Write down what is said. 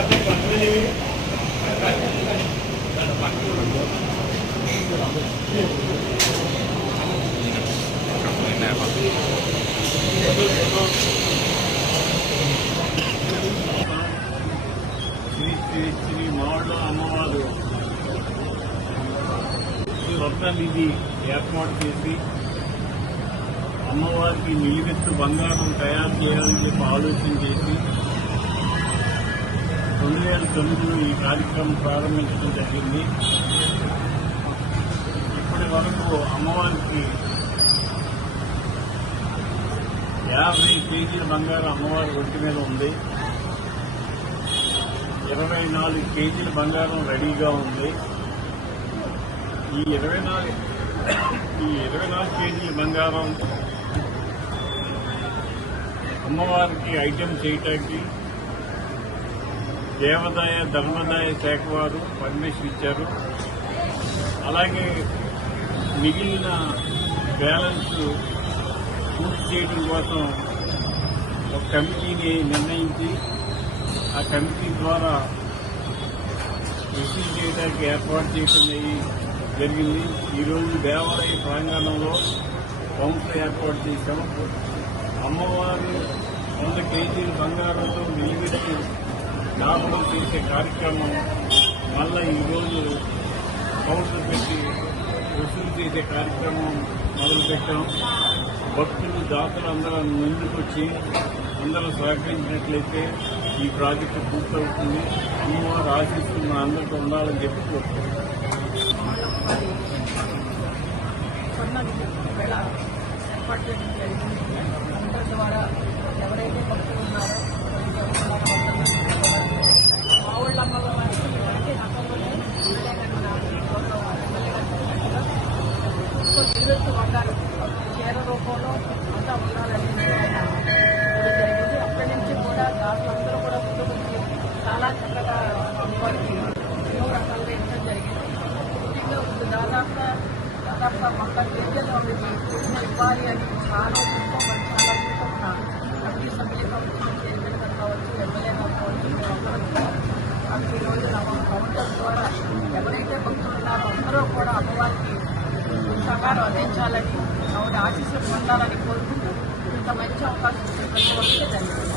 శ్రీ మావళ్ళ అమ్మవారు స్వర్ణ నిధి ఏర్పాటు చేసి అమ్మవారికి నిలువెత్తు బంగారం తయారు చేయాలని చెప్పి ఆలోచన చేసి 2009లో ఈ కార్యక్రమం ప్రారంభించడం జరిగింది. ఇప్పటి వరకు అమ్మవారికి 50 కేజీల బంగారం అమ్మవారి ఒంటి మీద ఉంది. 24 కేజీల బంగారం రెడీగా ఉంది. ఈ 24 కేజీల బంగారం అమ్మవారికి ఐటెం చేయటానికి దేవాదాయ ధర్మదాయ శాఖ వారు పర్మిషన్ ఇచ్చారు. అలాగే మిగిలిన బ్యాలెన్స్ పూర్తి చేయడం కోసం ఒక కమిటీని నిర్ణయించి ఆ కమిటీ ద్వారా రిసీవ్ చేయడానికి ఏర్పాటు చేయడం జరిగింది. ఈరోజు దేవాలయ ప్రాంగణంలో కౌంటర్ ఏర్పాటు చేశాం. అమ్మవారు 100 కేజీల బంగారంతో నిలబెట్టి జ్ఞాపకం చేసే కార్యక్రమం మళ్ళా ఈరోజు కౌంటర్ పెట్టి వసూలు చేసే కార్యక్రమం మొదలుపెట్టాం. భక్తులు దాతలు అందరూ ముందుకొచ్చి అందరూ సహకరించినట్లయితే ఈ ప్రాజెక్టు పూర్తవుతుంది. అమ్మవారు ఆశిస్తూ మన అందరితో ఉండాలని చెప్పి కోరుకుంటున్నాం. అందరి ద్వారా ఎవరైతే భక్తులు ఉన్నారో మావళ్ళ అమ్మవారికి అంటే అమ్మలోనే నిలువెత్తు బంగారు చీర రూపంలో అంతా ఉండాలని జరిగింది. అక్కడి నుంచి కూడా దాంట్లో కూడా ముందుకొచ్చి చాలా చక్కగా అమ్మవారికి ఎన్నో రకాలుగా ఇవ్వడం జరిగింది. దీంట్లో దాదాపుగా 30 కేజీలు ఇవ్వాలి అని చాలా చాలా కమిటీ సభ్యులుగా వచ్చిన చైర్మన్గా కావచ్చు, ఎమ్మెల్యేగా కావచ్చు, అవి ఈరోజు కౌంటర్ ద్వారా ఎవరైతే భక్తులు ఉన్నారో అందరూ కూడా అమ్మవారికి సహకారం అందించాలని ఆవిడ ఆశీస్సులు పొందాలని కోరుకుంటూ ఇంత మంచి అవకాశం ప్రతి ఒక్కరికి ధన్యవాదాలు.